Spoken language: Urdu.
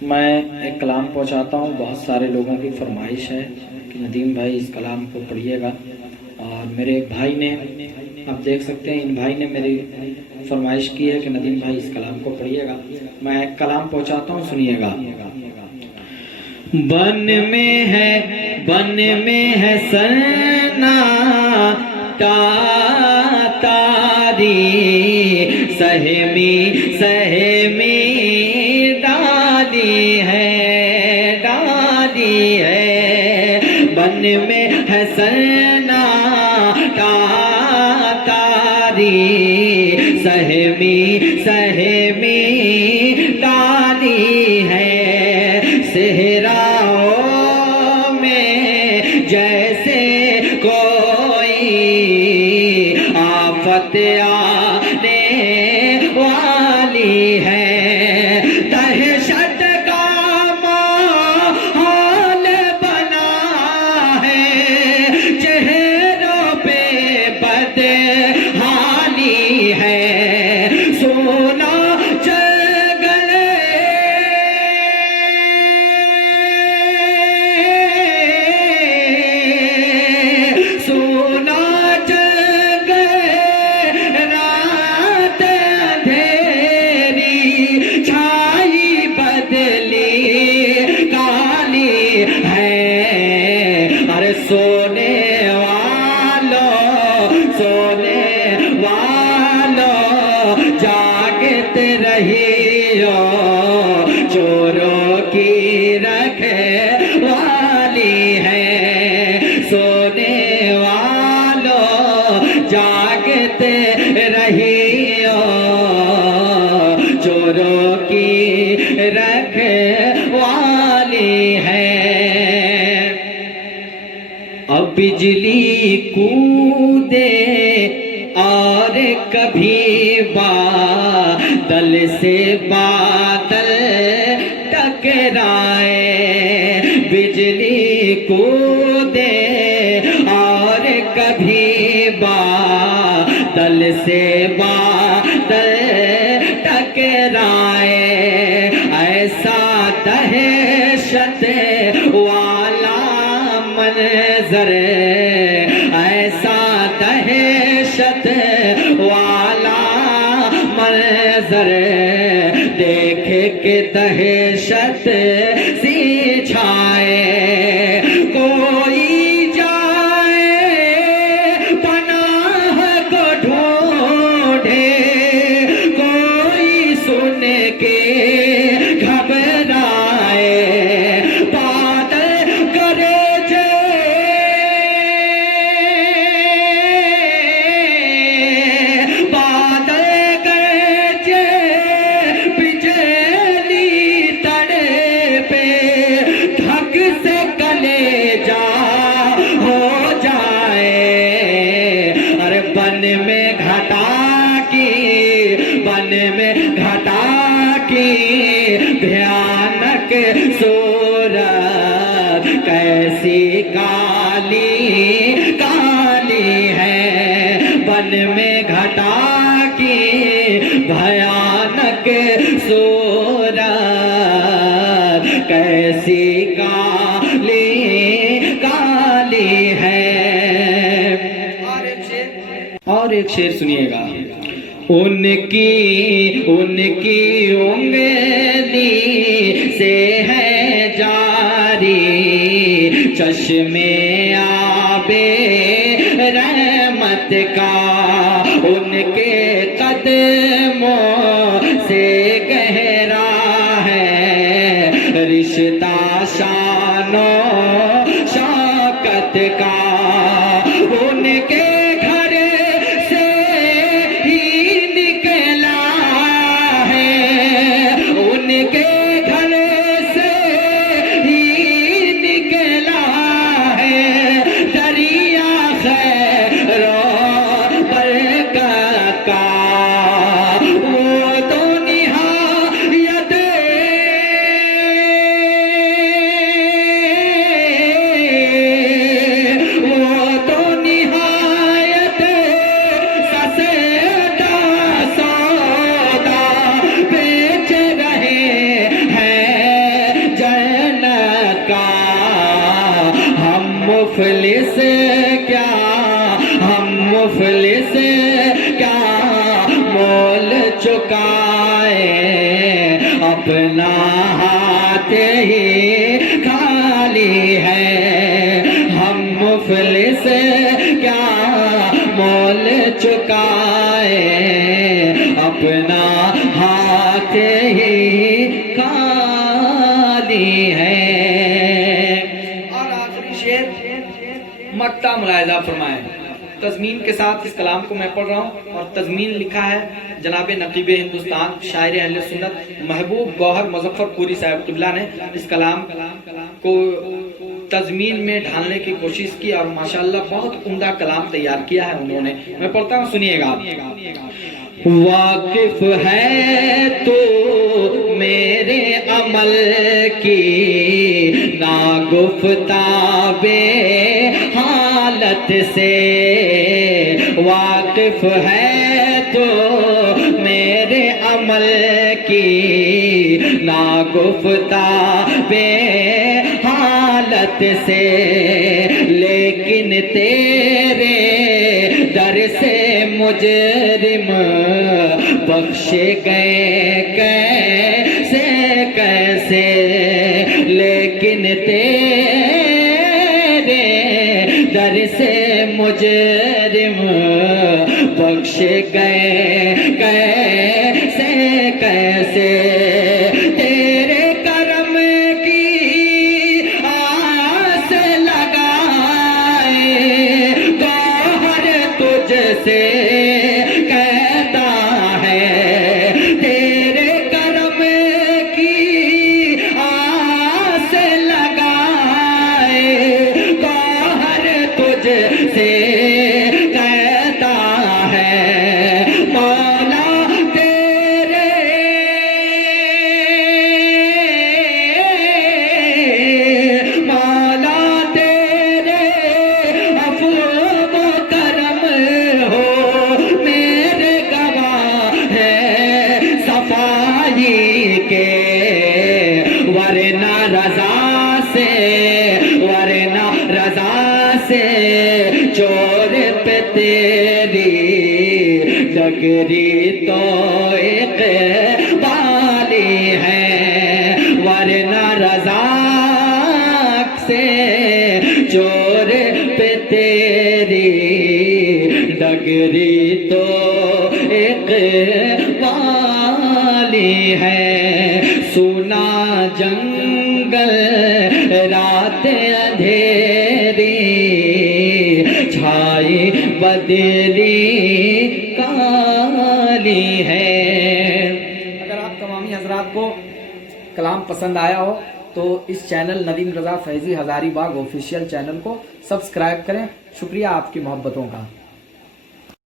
میں ایک کلام پہنچاتا ہوں، بہت سارے لوگوں کی فرمائش ہے کہ ندیم بھائی اس کلام کو پڑھیے گا، اور میرے ایک بھائی نے، آپ دیکھ سکتے ہیں ان بھائی نے میری فرمائش کی ہے کہ ندیم بھائی اس کلام کو پڑھیے گا۔ میں ایک کلام پہنچاتا ہوں، سنیے گا۔ بن میں ہے سرنا تاری، سہمی ڈالی ہے، بن میں ہے سرنا تاری، سہمی ڈالی ہے، صحراؤں میں جیسے کوئی آفت آنے والی ہے، دہشت کا ماحول بنا ہے، چہروں پہ بدحالی ہے، سونا چل گئے رات اندھیری، چھائی بدلی کالی ہے، ارے سونے والوں جاگتے رہیو، چوروں کی رکھوالی ہے، سونے والوں جاگتے رہیو، چوروں کی رکھوالی ہے۔ اب بجلی کودے اور کبھی بادل سے بادل ٹکرائے، بجلی کودے اور کبھی بادل سے بادل ٹکرائے، ایسا دہشت والا منظر، ایسا دہشت والا منظر دیکھ کے دہشت سی چھائے، کوئی جائے پناہ کو ڈھونڈے، کوئی سن کے گھبرائے، بادل گرجے بجلی تڑپے، دھک سے کلیجہ ہو جائے، ارے بن میں گھٹا کی بھیانک صورت کیسی کالی ہے، بن میں گھٹا کی بھیانک صورت کیسی کالی ہے۔ اور ایک شعر سنیے گا۔ ان کی انگلی سے ہے جاری، چشمے آبے رحمت کا، ان کے قدموں سے گہرا ہے رشتہ شان و شوکت کا، ان کے گھر سے ہی نکلا ہے، ان کے گھر سے ہی نکلا ہے دریا خیر و برکت کا، چکائے اپنا ہاتھ ہی خالی ہے، ہم مفلس کیا مول چکائے اپنا ہاتھ ہی خالی ہے۔ اور آخری شعر مقطع ملاحظہ فرمائے، تضمین کے ساتھ اس کلام کو میں پڑھ رہا ہوں، اور تضمین لکھا ہے جناب نقیب ہندوستان شاعر اہل سنت محبوب گوہر مظفر پوری صاحب قبلہ نے اس کلام کو تضمین میں ڈھالنے کی کوشش کی، اور ماشاءاللہ بہت عمدہ کلام تیار کیا ہے انہوں نے۔ میں پڑھتا ہوں، سنیے گا۔ واقف ہے تو میرے عمل کی ناگفتاب حالت سے، واقف ہے تو میرے عمل کی ناگفتاب حالت سے، لیکن تیرے در سے مجرم بخشے گئے کیسے کیسے، لیکن تیرے در سے مجرم بخشے گئے کیسے کیسے، تیرے کرم کی آس لگائے گوہر تجھ سے کہتا ہے، تیرے کرم کی آس لگائے گوہر تجھ سے کہتا ہے، مولا تیرے مولا تیرے عفو و کرم ہو میرے گواہ ہے صفائی کے، ورنہ رضا سے چور پہ تیری ڈگری تو اقبالی ہے، ورنہ رضا سے چور پہ تیری ڈگری تو اقبالی ہے، سونا جنگل رات اندھیری چھائی بدلی کالی ہے۔ اگر آپ تمامی حضرات کو کلام پسند آیا ہو تو اس چینل ندیم رضا فیضی ہزاری باغ آفیشیل چینل کو سبسکرائب کریں۔ شکریہ آپ کی محبتوں کا۔